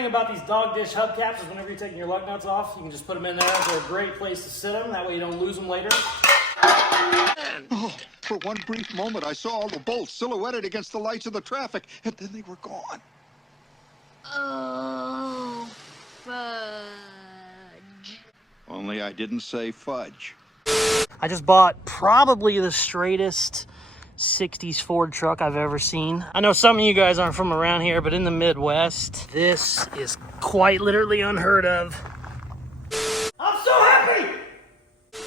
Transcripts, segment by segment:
thing about these dog dish hubcaps is whenever you're taking your lug nuts off, you can just put them in there. They're a great place to sit them. That way you don't lose them later. Oh, for one brief moment, I saw all the bolts silhouetted against the lights of the traffic, and then they were gone. Oh, fudge. Only I didn't say fudge. I just bought probably the straightest 60s Ford truck I've ever seen. I know some of you guys aren't from around here, but in the Midwest, this is quite literally unheard of. I'm so happy!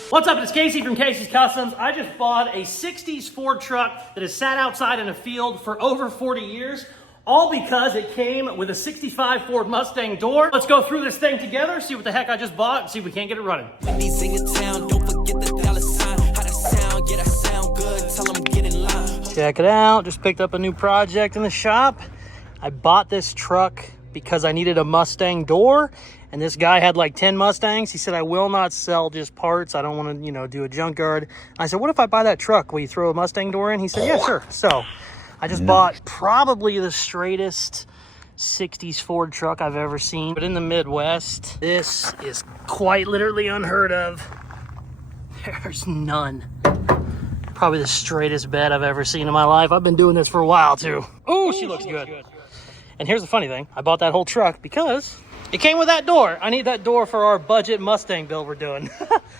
What's up, it's Casey from Caseyscustoms. I just bought a 60s Ford truck that has sat outside in a field for over 40 years, all because it came with a 65 Ford Mustang door. Let's go through this thing together, see what the heck I just bought, and see if we can't get it running. Check it out, just picked up a new project in the shop. I bought this truck because I needed a Mustang door, and this guy had like 10 Mustangs. He said, I will not sell just parts. I don't want to, do a junkyard. I said, what if I buy that truck? Will you throw a Mustang door in? He said, yeah, sure. So I just bought probably the straightest 60s Ford truck I've ever seen. But in the Midwest, this is quite literally unheard of. There's none. Probably the straightest bed I've ever seen in my life. I've been doing this for a while too. Oh, she looks good. And here's the funny thing. I bought that whole truck because it came with that door. I need that door for our budget Mustang build we're doing.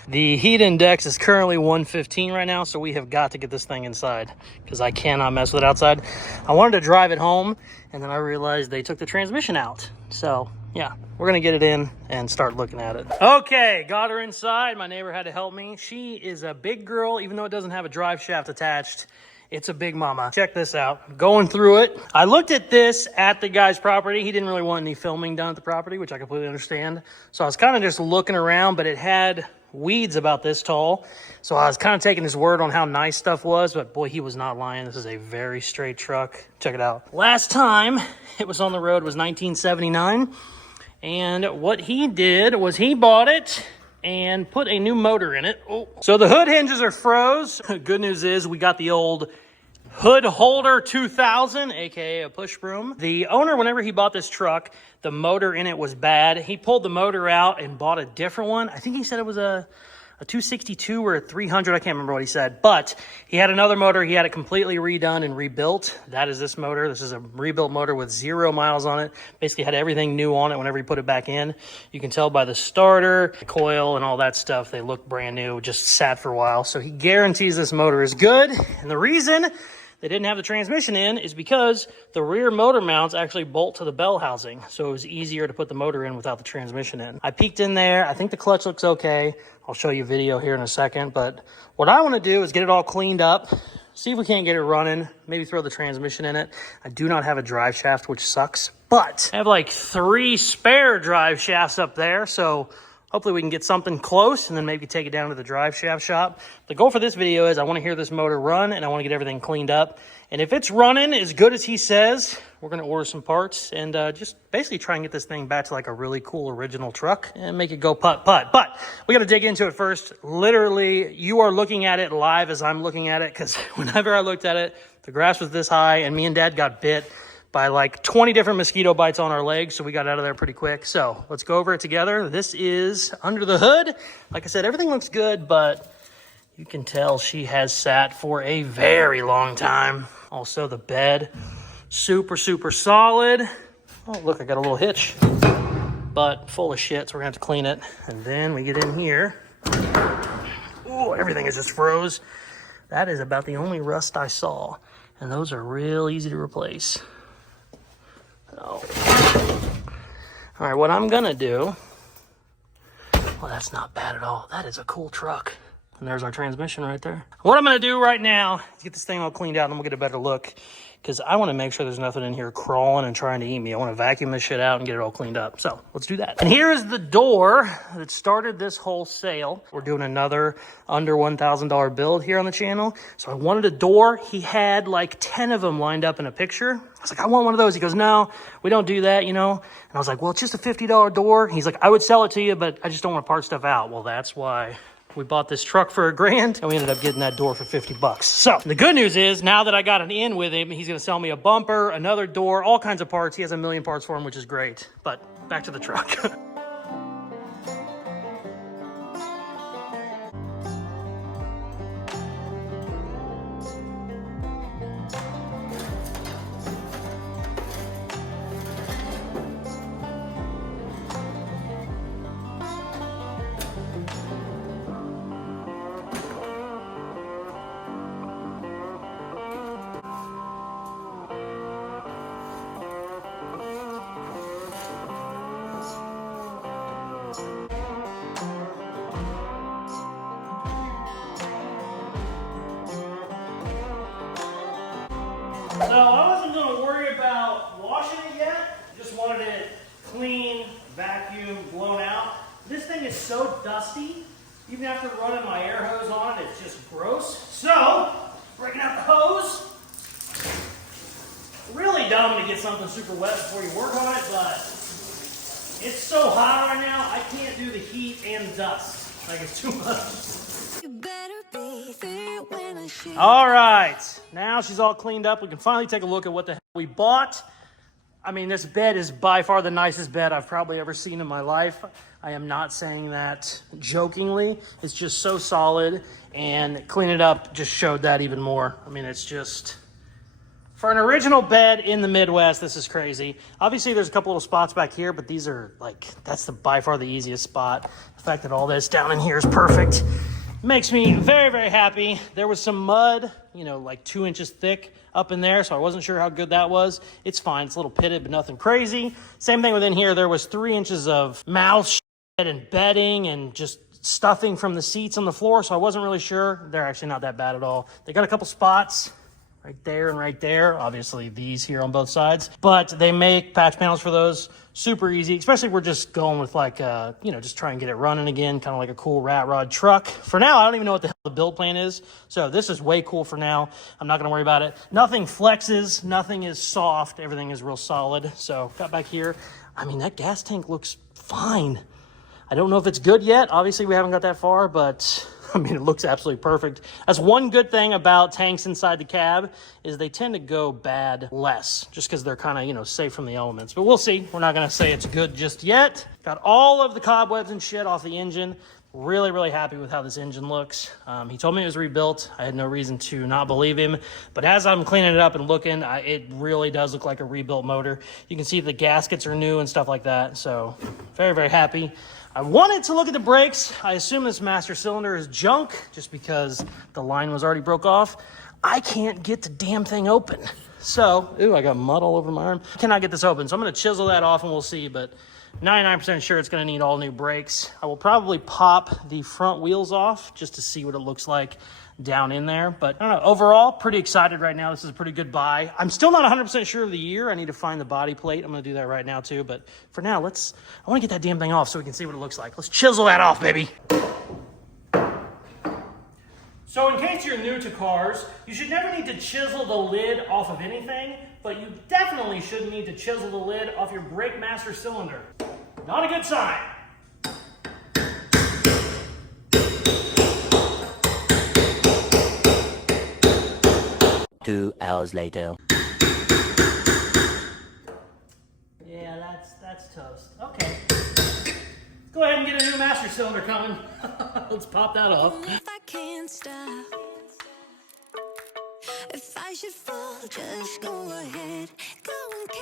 The heat index is currently 115 right now, so we have got to get this thing inside because I cannot mess with it outside. I wanted to drive it home, and then I realized they took the transmission out. So yeah, we're gonna get it in and start looking at it. Okay, got her inside. My neighbor had to help me. She is a big girl, even though it doesn't have a drive shaft attached. It's a big mama. Check this out. Going through it. I looked at this at the guy's property. He didn't really want any filming done at the property, which I completely understand. So I was kind of just looking around, but it had weeds about this tall. So I was kind of taking his word on how nice stuff was, but boy, he was not lying. This is a very straight truck. Check it out. Last time it was on the road was 1979. And what he did was he bought it and put a new motor in it. Oh. So the hood hinges are froze. Good news is we got the old hood holder 2000, aka a push broom. The owner, whenever he bought this truck, the motor in it was bad. He pulled the motor out and bought a different one. I think he said it was a 262 or a 300. I can't remember what he said, but he had another motor. He had it completely redone and rebuilt. That is this motor. This is a rebuilt motor with 0 miles on it. Basically had everything new on it whenever he put it back in. You can tell by the starter, the coil, and all that stuff. They look brand new, just sat for a while. So he guarantees this motor is good. And the reason they didn't have the transmission in is because the rear motor mounts actually bolt to the bell housing. So it was easier to put the motor in without the transmission in. I peeked in there. I think the clutch looks okay. I'll show you a video here in a second. But what I want to do is get it all cleaned up, see if we can't get it running, maybe throw the transmission in it. I do not have a drive shaft, which sucks, but I have like 3 spare drive shafts up there. So hopefully we can get something close and then maybe take it down to the drive shaft shop. The goal for this video is I want to hear this motor run and I want to get everything cleaned up. And if it's running as good as he says, we're going to order some parts and just basically try and get this thing back to like a really cool original truck and make it go putt-putt. But we got to dig into it first. Literally, you are looking at it live as I'm looking at it, because whenever I looked at it, the grass was this high and me and Dad got bit by like 20 different mosquito bites on our legs, so we got out of there pretty quick. So let's go over it together. This is under the hood. Like I said, everything looks good, but you can tell she has sat for a very long time. Also, the bed, super, super solid. Oh, look, I got a little hitch, but full of shit, so we're gonna have to clean it. And then we get in here. Oh, everything is just froze. That is about the only rust I saw, and those are real easy to replace. Oh. All right, what I'm gonna do, well, that's not bad at all. That is a cool truck. And there's our transmission right there. What I'm gonna do right now is get this thing all cleaned out and then we'll get a better look, because I wanna make sure there's nothing in here crawling and trying to eat me. I wanna vacuum this shit out and get it all cleaned up. So let's do that. And here is the door that started this whole sale. We're doing another under $1,000 build here on the channel. So I wanted a door. He had like 10 of them lined up in a picture. I was like, I want one of those. He goes, no, we don't do that, And I was like, well, it's just a $50 door. He's like, I would sell it to you, but I just don't want to part stuff out. Well, that's why We bought this truck for $1,000 and we ended up getting that door for 50 bucks. So the good news is now that I got an in with him, he's gonna sell me a bumper, another door, all kinds of parts. He has a million parts for him, which is great. But back to the truck. So I wasn't going to worry about washing it yet. Just wanted it clean, vacuum, blown out. This thing is so dusty, even after running my air hose on it, it's just gross. So, breaking out the hose. Really dumb to get something super wet before you work on it, but it's so hot right now, I can't do the heat and the dust. Like, it's too much. All right, now she's all cleaned up. We can finally take a look at what the hell we bought. I mean, this bed is by far the nicest bed I've probably ever seen in my life. I am not saying that jokingly. It's just so solid, and cleaning it up just showed that even more. I mean, it's just, for an original bed in the Midwest, this is crazy. Obviously, there's a couple little spots back here, but these are like, that's by far the easiest spot. The fact that all this down in here is perfect makes me very, very happy. There was some mud, you know, like 2 inches thick up in there, so I wasn't sure how good that was. It's fine, it's a little pitted, but nothing crazy. Same thing within here, there was 3 inches of mouse shit and bedding and just stuffing from the seats on the floor, so I wasn't really sure. They're actually not that bad at all. They got a couple spots right there and right there. Obviously these here on both sides, but they make patch panels for those. Super easy, especially if we're just going with like, you know, just try and get it running again, kind of like a cool RATROD truck. For now, I don't even know what the hell the build plan is. So this is way cool for now. I'm not gonna worry about it. Nothing flexes, nothing is soft. Everything is real solid. So got back here. I mean, that gas tank looks fine. I don't know if it's good yet. Obviously we haven't got that far, but I mean, it looks absolutely perfect. That's one good thing about tanks inside the cab is they tend to go bad less just because they're kind of, you know, safe from the elements. But we'll see. We're not going to say it's good just yet. Got all of the cobwebs and shit off the engine. Really, really happy with how this engine looks. He told me it was rebuilt. I had no reason to not believe him. But as I'm cleaning it up and looking, it really does look like a rebuilt motor. You can see the gaskets are new and stuff like that. So very, very happy. I wanted to look at the brakes. I assume this master cylinder is junk just because the line was already broke off. I can't get the damn thing open. So, ooh, I got mud all over my arm. I cannot get this open, so I'm gonna chisel that off and we'll see, but 99% sure it's gonna need all new brakes. I will probably pop the front wheels off just to see what it looks like down in there. But I don't know, overall, pretty excited right now. This is a pretty good buy. I'm still not 100% sure of the year. I need to find the body plate. I'm gonna do that right now too. But for now, I wanna get that damn thing off so we can see what it looks like. Let's chisel that off, baby. So in case you're new to cars, you should never need to chisel the lid off of anything, but you definitely shouldn't need to chisel the lid off your brake master cylinder. Not a good sign. 2 hours later. Yeah, that's toast. Okay. Go ahead and get a new master cylinder coming. Let's pop that off. If I can't stop, if I should fall, just go ahead.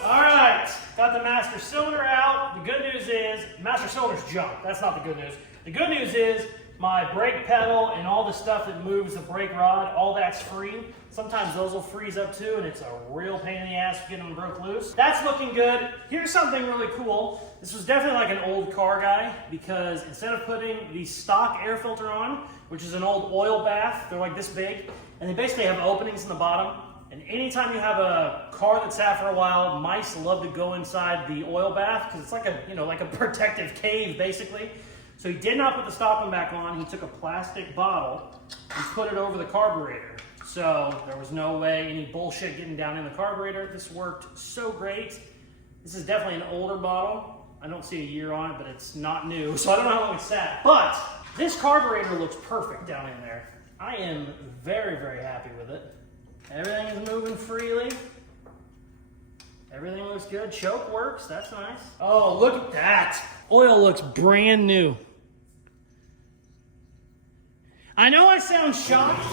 All right, got the master cylinder out. The good news is, master cylinder's junk. That's not the good news. The good news is, my brake pedal and all the stuff that moves the brake rod, all that's free. Sometimes those will freeze up too, and it's a real pain in the ass getting them broke loose. That's looking good. Here's something really cool. This was definitely like an old car guy, because instead of putting the stock air filter on, which is an old oil bath, they're like this big, and they basically have openings in the bottom. And anytime you have a car that's sat for a while, mice love to go inside the oil bath because it's like a, you know, like a protective cave basically. So he did not put the stop one back on. He took a plastic bottle and put it over the carburetor. So there was no way any bullshit getting down in the carburetor. This worked so great. This is definitely an older bottle. I don't see a year on it, but it's not new. So I don't know how long it sat. But This carburetor looks perfect down in there. I am very, very happy with it. Everything is moving freely. Everything looks good. Choke works, that's nice. Oh, look at that. Oil looks brand new. I know I sound shocked.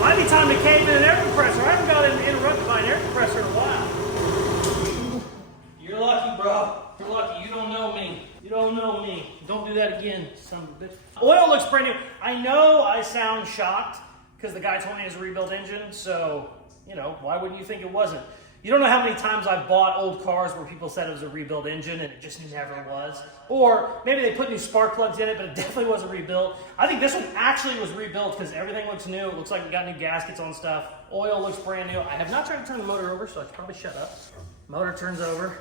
Might be time to cave in an air compressor. I haven't got interrupted by an air compressor in a while. You're lucky, bro. You're lucky. You don't know me. You don't know me. Don't do that again, son of a bitch. Oil looks brand new. I know I sound shocked because the guy told me it's a rebuilt engine, so, you know, why wouldn't you think it wasn't? You don't know how many times I've bought old cars where people said it was a rebuilt engine and it just never was. Or maybe they put new spark plugs in it, but it definitely wasn't rebuilt. I think this one actually was rebuilt because everything looks new. It looks like we got new gaskets on stuff. Oil looks brand new. I have not tried to turn the motor over, so I should probably shut up. Motor turns over.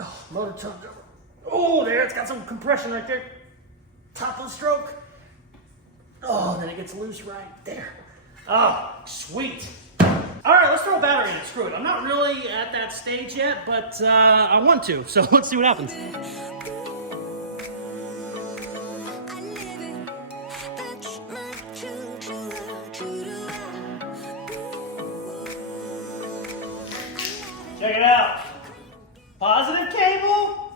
Oh, motor turns over. Oh, there, it's got some compression right there. Top of the stroke. Oh, then it gets loose right there. Oh, sweet. All right, let's throw a battery in it. Screw it. I'm not really at that stage yet, but I want to. So let's see what happens. Check it out. Positive cable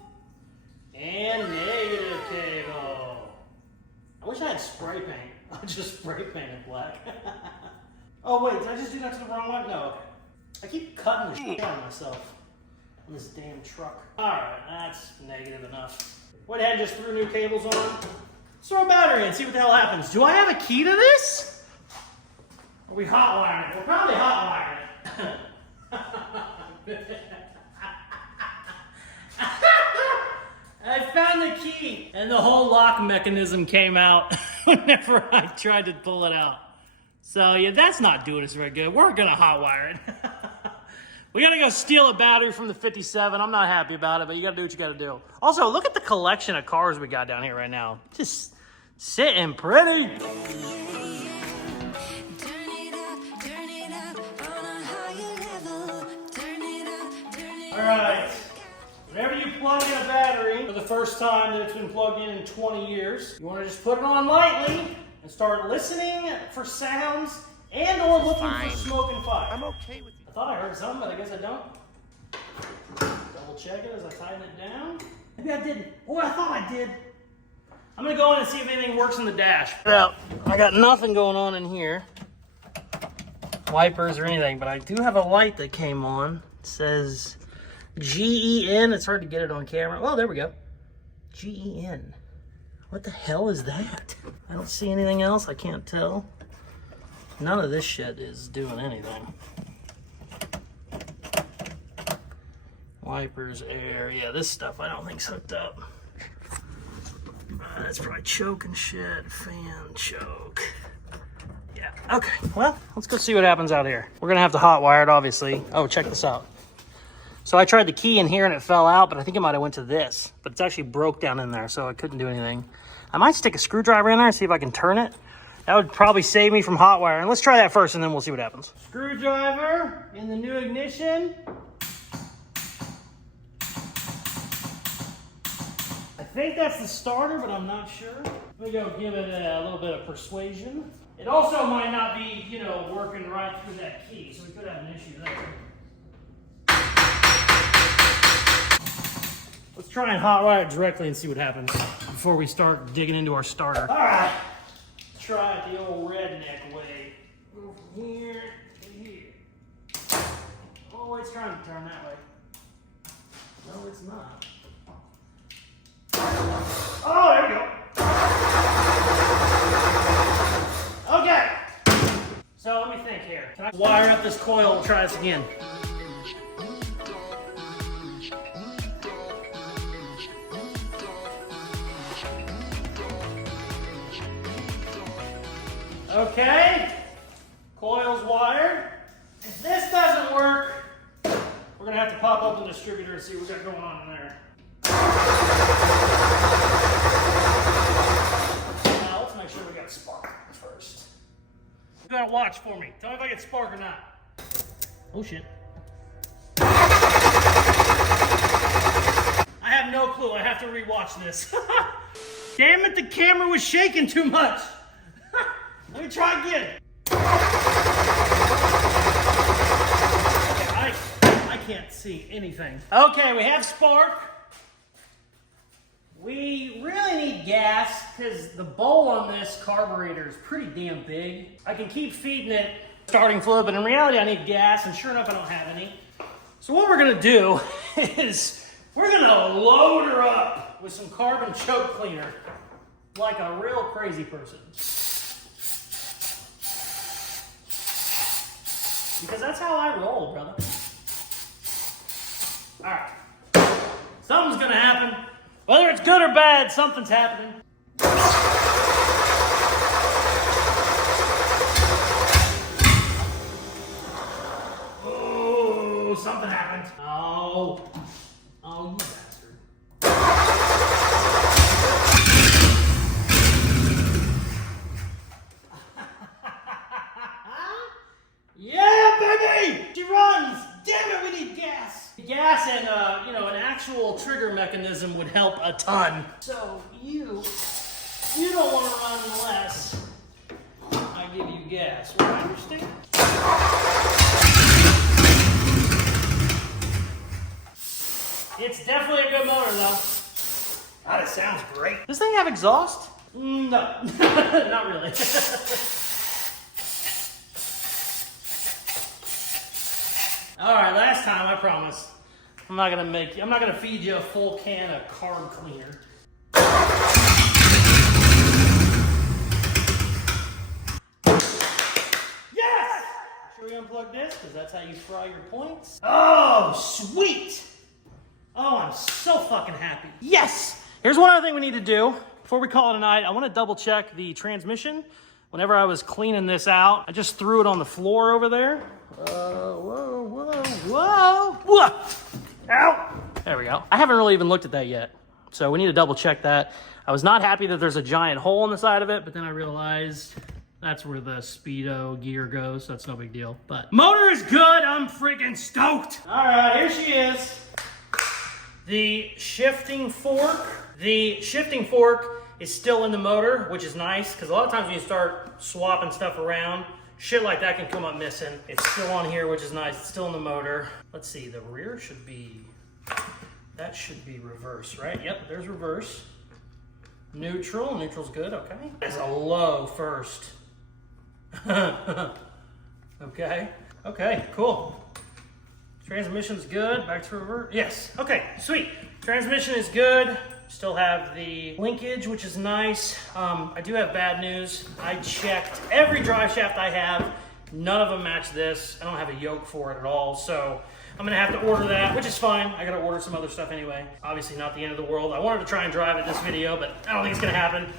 and negative cable. I wish I had spray paint. I just spray painted black. Oh wait, did I just do that to the wrong one? No, okay. I keep cutting the shit on myself on this damn truck. Alright, that's negative enough. Went ahead and just threw new cables on. Let's throw a battery in and see what the hell happens. Do I have a key to this? Are we hot wiring it? We're probably hot wiring it. I found the key and the whole lock mechanism came out whenever I tried to pull it out. So yeah, that's not doing us very good. We're gonna hotwire it. We gotta go steal a battery from the 57. I'm not happy about it, but you gotta do what you gotta do. Also, look at the collection of cars we got down here right now. Just sitting pretty. All right, whenever you plug in a battery for the first time that it's been plugged in 20 years, you wanna just put it on lightly and start listening for sounds and or looking for smoke and fire. I'm okay with you. I thought I heard something, but I guess I don't. Double check it as I tighten it down. Maybe I didn't. Oh, I thought I did. I'm gonna go in and see if anything works in the dash. Now, I got nothing going on in here. Wipers or anything, but I do have a light that came on. It says GEN. It's hard to get it on camera. Oh, there we go. GEN. What the hell is that? I don't see anything else. I can't tell. None of this shit is doing anything. Wipers, air. Yeah, this stuff I don't think's hooked up. That's probably choke and shit. Fan, choke. Yeah, okay. Well, let's go see what happens out here. We're gonna have to hotwire it, obviously. Oh, check this out. So I tried the key in here and it fell out, but I think it might have went to this. But it's actually broke down in there, so I couldn't do anything. I might stick a screwdriver in there and see if I can turn it. That would probably save me from hot wiring. Let's try that first and then we'll see what happens. Screwdriver in the new ignition. I think that's the starter, but I'm not sure. Let me go give it a little bit of persuasion. It also might not be, you know, working right through that key, so we could have an issue there. Let's try and hotwire it directly and see what happens before we start digging into our starter. All right, let's try it the old redneck way. Go from here to here. Oh, it's trying to turn that way. No, it's not. Oh, there we go. Okay. So let me think here. Can I wire up this coil? We'll try this again. Okay, coil's wired. If this doesn't work, we're gonna have to pop open the distributor and see what we got going on in there. Now let's make sure we got spark first. You gotta watch for me. Tell me if I get spark or not. Oh shit. I have no clue. I have to rewatch this. Damn it, the camera was shaking too much. Let me try again. I can't see anything. Okay, we have spark. We really need gas because the bowl on this carburetor is pretty damn big. I can keep feeding it starting fluid, but in reality I need gas, and sure enough I don't have any. So what we're gonna do is we're gonna load her up with some carbon choke cleaner like a real crazy person. Because that's how I roll, brother. All right, something's gonna happen. Whether it's good or bad, something's happening. Oh, something happened. Oh, you bastard. Yeah, baby! She runs! Damn it, we need gas! Gas and, an actual trigger mechanism would help a ton. So, you don't want to run unless I give you gas. Well, I understand. It's definitely a good motor, though. God, it sounds great. Does this thing have exhaust? No, not really. All right, last time, I promise. I'm not gonna feed you a full can of carb cleaner. Yes! Should we unplug this? Because that's how you fry your points. Oh, sweet! Oh, I'm so fucking happy. Yes! Here's one other thing we need to do. Before we call it a night, I want to double check the transmission. Whenever I was cleaning this out, I just threw it on the floor over there. Whoa! Ow! There we go. I haven't really even looked at that yet, so we need to double check that. I was not happy that there's a giant hole in the side of it, but then I realized that's where the speedo gear goes, so that's no big deal. But motor is good. I'm freaking stoked. All right, here she is. The shifting fork. The shifting fork is still in the motor, which is nice, because a lot of times when you start swapping stuff around, shit like that can come up missing. It's still on here, which is nice. It's still in the motor. Let's see, the rear should be, that should be reverse, right? Yep, there's reverse. Neutral, neutral's good, okay. There's a low first. Okay, cool. Transmission's good, back to reverse. Yes, okay, sweet. Transmission is good. Still have the linkage, which is nice. I do have bad news. I checked every drive shaft I have. None of them match this. I don't have a yoke for it at all, so I'm gonna have to order that, which is fine. I gotta order some other stuff anyway. Obviously not the end of the world. I wanted to try and drive it this video, but I don't think it's gonna happen.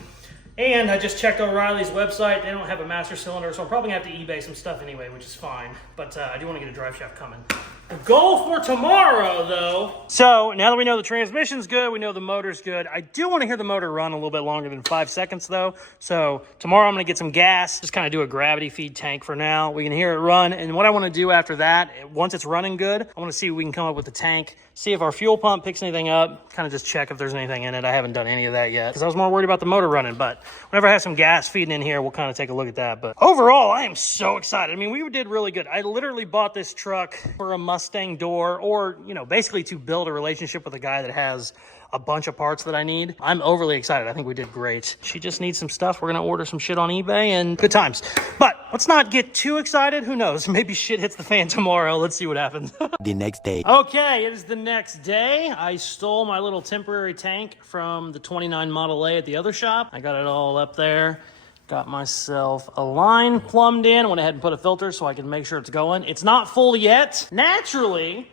And I just checked O'Reilly's website. They don't have a master cylinder, so I'm probably gonna have to eBay some stuff anyway, which is fine. But I do wanna get a drive shaft coming. The goal for tomorrow, though. So now that we know the transmission's good, we know the motor's good. I do want to hear the motor run a little bit longer than 5 seconds, though. So tomorrow I'm going to get some gas, just kind of do a gravity feed tank for now. We can hear it run. And what I want to do after that, once it's running good, I want to see if we can come up with the tank, see if our fuel pump picks anything up, kind of just check if there's anything in it. I haven't done any of that yet because I was more worried about the motor running. But whenever I have some gas feeding in here, we'll kind of take a look at that. But overall, I am so excited. I mean, we did really good. I literally bought this truck for a Mustang door, or, basically to build a relationship with a guy that has a bunch of parts that I need. I'm overly excited. I think we did great. She just needs some stuff. We're going to order some shit on eBay and good times. But let's not get too excited. Who knows? Maybe shit hits the fan tomorrow. Let's see what happens. The next day. Okay, it is the next day. I stole my little temporary tank from the 29 Model A at the other shop. I got it all up there. Got myself a line plumbed in. Went ahead and put a filter so I can make sure it's going. It's not full yet. Naturally,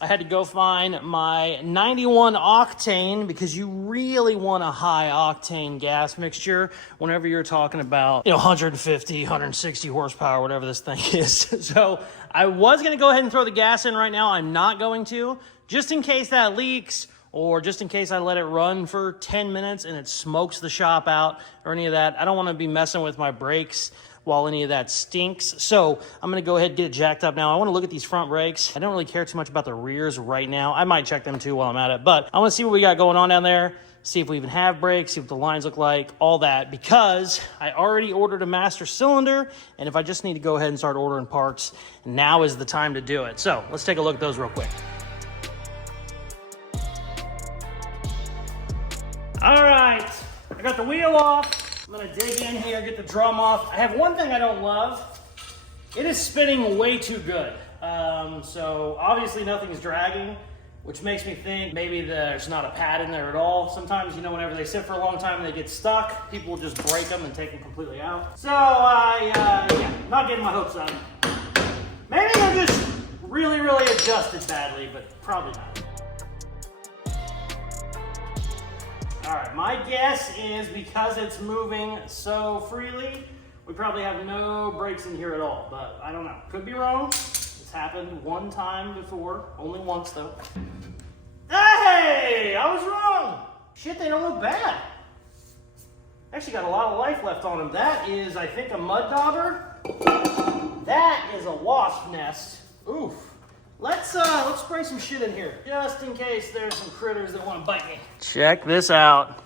I had to go find my 91 octane because you really want a high octane gas mixture whenever you're talking about, 150, 160 horsepower, whatever this thing is. So I was going to go ahead and throw the gas in right now. I'm not going to, just in case that leaks, or just in case I let it run for 10 minutes and it smokes the shop out or any of that. I don't want to be messing with my brakes while any of that stinks. So I'm gonna go ahead and get it jacked up now. I wanna look at these front brakes. I don't really care too much about the rears right now. I might check them too while I'm at it, but I wanna see what we got going on down there, see if we even have brakes, see what the lines look like, all that, because I already ordered a master cylinder, and if I just need to go ahead and start ordering parts, now is the time to do it. So let's take a look at those real quick. All right, I got the wheel off. I'm gonna dig in here, get the drum off. I have one thing I don't love. It is spinning way too good. So obviously nothing's dragging, which makes me think maybe there's not a pad in there at all. Sometimes, you know, whenever they sit for a long time and they get stuck, people will just break them and take them completely out. So yeah, not getting my hopes up. Maybe they're just really adjusted badly, but probably not. All right, my guess is because it's moving so freely, we probably have no brakes in here at all, but I don't know. Could be wrong. It's happened one time before, only once though. Hey, I was wrong. Shit, they don't look bad. Actually got a lot of life left on them. That is, I think, a mud dauber. That is a wasp nest. Oof. Let's spray some shit in here, just in case there's some critters that want to bite me. Check this out.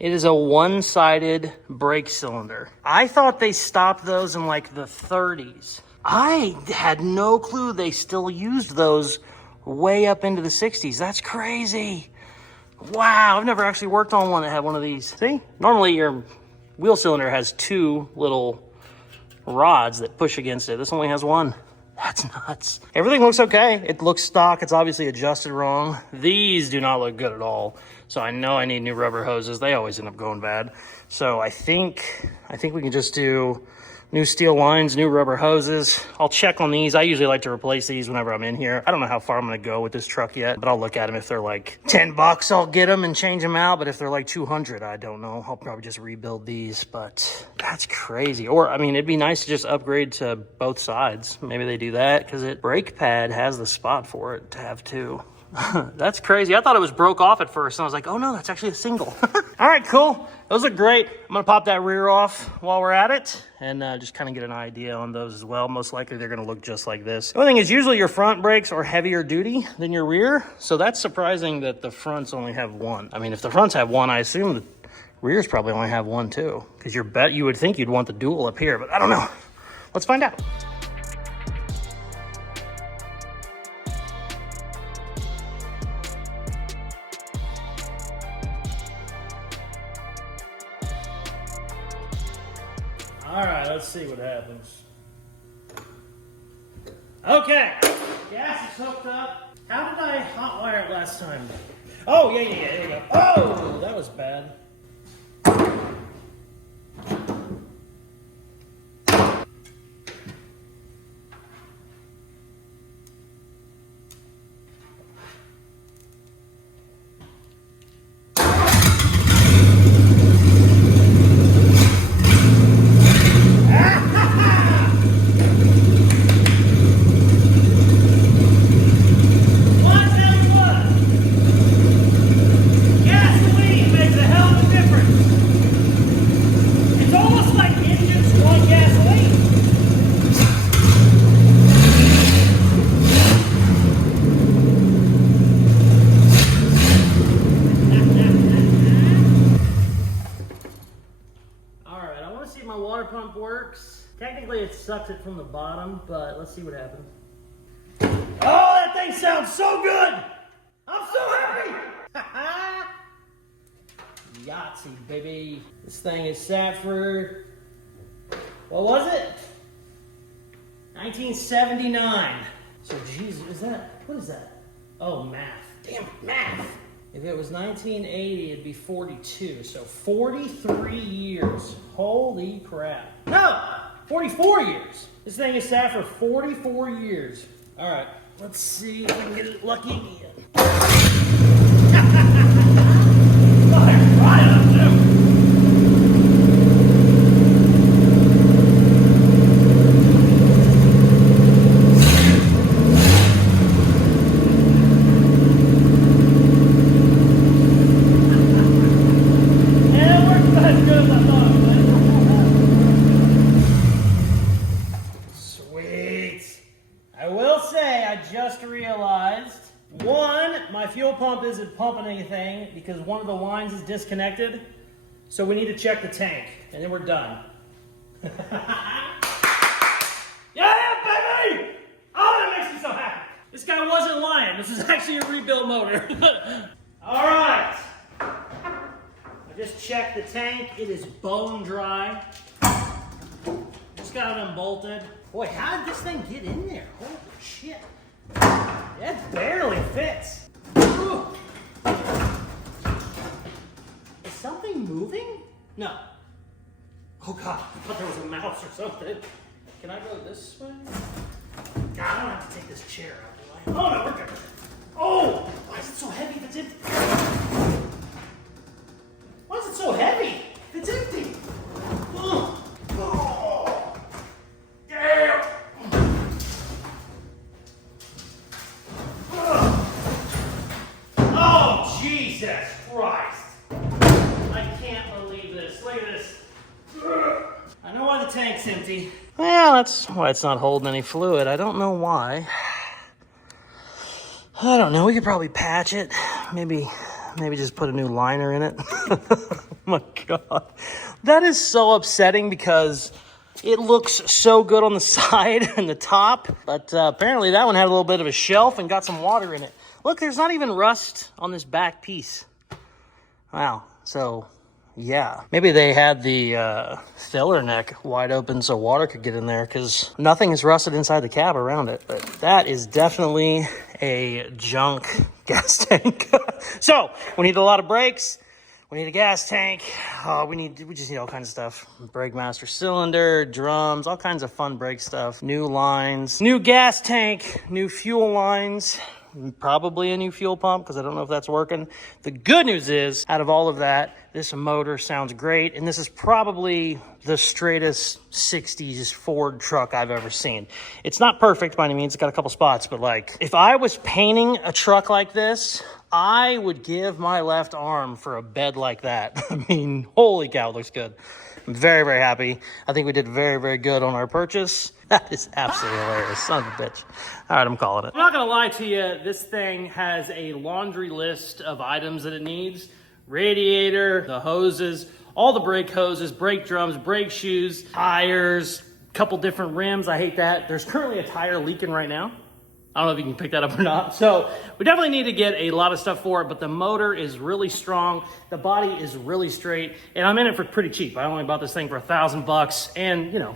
It is a one-sided brake cylinder. I thought they stopped those in like the 30s. I had no clue they still used those way up into the 60s. That's crazy. Wow, I've never actually worked on one that had one of these. See, normally your wheel cylinder has two little rods that push against it. This only has one. That's nuts. Everything looks okay. It looks stock. It's obviously adjusted wrong. These do not look good at all. So I know I need new rubber hoses. They always end up going bad. So I think we can just do new steel lines, new rubber hoses. I'll check on these. I usually like to replace these whenever I'm in here. I don't know how far I'm gonna go with this truck yet, but I'll look at them. If they're like 10 bucks, I'll get them and change them out. But if they're like 200, I don't know. I'll probably just rebuild these, but that's crazy. Or, I mean, it'd be nice to just upgrade to both sides. Maybe they do that because it brake pad has the spot for it to have two. That's crazy. I thought it was broke off at first, and I was like, oh no, that's actually a single. All right, cool. Those look great. I'm gonna pop that rear off while we're at it, and just kind of get an idea on those as well. Most likely they're gonna look just like this. The only thing is usually your front brakes are heavier duty than your rear, so that's surprising that the fronts only have one. I mean, if the fronts have one, I assume the rears probably only have one too, because you would think you'd want the dual up here, but I don't know. Let's find out. All right, let's see what happens. Okay, gas is hooked up. How did I hotwire it last time? Oh, yeah, there we go. Oh, that was bad. Technically it sucks it from the bottom, but let's see what happens. Oh, that thing sounds so good! I'm so happy! Yahtzee, baby. This thing is sat for, what was it? 1979. So, geez, what is that? Oh, math. Damn it, math. If it was 1980, it'd be 42. So 43 years. Holy crap. No! 44 years. This thing is sat for 44 years. All right, let's see if we can get it lucky again. Right up too. will say, I just realized, one, my fuel pump isn't pumping anything because one of the lines is disconnected. So we need to check the tank, and then we're done. Yeah, baby! Oh, that makes me so happy. This guy wasn't lying. This is actually a rebuilt motor. All right. I just checked the tank. It is bone dry. Just got it unbolted. Boy, how did this thing get in there? Holy shit. It barely fits. Ooh. Is something moving? No. Oh God, I thought there was a mouse or something. Can I go this way? God, I don't have to take this chair out, do I? Oh no, we're good. Oh! Why is it so heavy if it's empty? Why is it so heavy? It's empty. Oh. Oh. Damn! Oh, Jesus Christ! I can't believe this. Look at this. I know why the tank's empty. Well, that's why it's not holding any fluid. I don't know why. I don't know. We could probably patch it. Maybe just put a new liner in it. Oh my God. That is so upsetting because it looks so good on the side and the top. But apparently that one had a little bit of a shelf and got some water in it. Look, there's not even rust on this back piece. Wow. So, yeah. Maybe they had the filler neck wide open so water could get in there because nothing is rusted inside the cab around it. But that is definitely a junk gas tank. So, we need a lot of brakes. We need a gas tank. We just need all kinds of stuff. Brake master cylinder, drums, all kinds of fun brake stuff. New lines, new gas tank, new fuel lines. Probably a new fuel pump because I don't know if that's working. The good news is, out of all of that, this motor sounds great, and this is probably the straightest 60s Ford truck I've ever seen. It's not perfect by any means. It's got a couple spots, but like, if I was painting a truck like this, I would give my left arm for a bed like that. I mean, holy cow, it looks good. I'm very, very happy. I think we did very, very good on our purchase. That is absolutely hilarious. Son of a bitch. All right, I'm calling it. I'm not going to lie to you. This thing has a laundry list of items that it needs. Radiator, the hoses, all the brake hoses, brake drums, brake shoes, tires, a couple different rims. I hate that. There's currently a tire leaking right now. I don't know if you can pick that up or not. So we definitely need to get a lot of stuff for it, but the motor is really strong. The body is really straight, and I'm in it for pretty cheap. I only bought this thing for $1,000, and you know,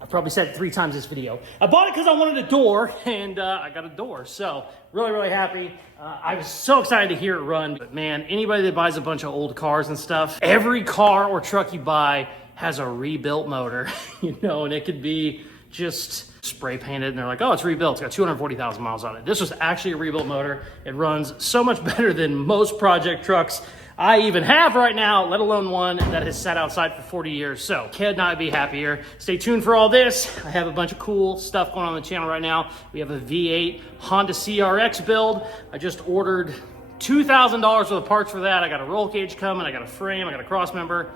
I've probably said it 3 times this video. I bought it because I wanted a door, and I got a door. So really, really happy. I was so excited to hear it run. But man, anybody that buys a bunch of old cars and stuff, every car or truck you buy has a rebuilt motor, you know, and it could be just spray painted and they're like, oh, it's rebuilt. It's got 240,000 miles on it. This was actually a rebuilt motor. It runs so much better than most project trucks I even have right now, let alone one that has sat outside for 40 years. So could not be happier. Stay tuned for all this. I have a bunch of cool stuff going on the channel right now. We have a V8 Honda CRX build. I just ordered $2,000 worth of parts for that. I got a roll cage coming. I got a frame. I got a cross member.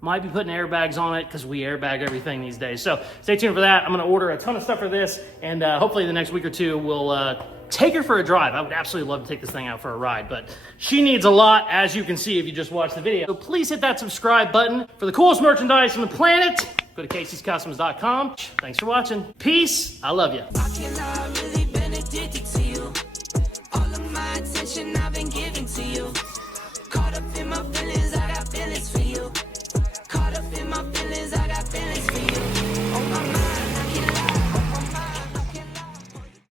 Might be putting airbags on it because we airbag everything these days. So stay tuned for that. I'm going to order a ton of stuff for this, and hopefully the next week or two we'll take her for a drive. I would absolutely love to take this thing out for a ride, but she needs a lot, as you can see if you just watched the video. So please hit that subscribe button for the coolest merchandise on the planet. Go to Caseyscustoms.com. Thanks for watching. Peace. I love you.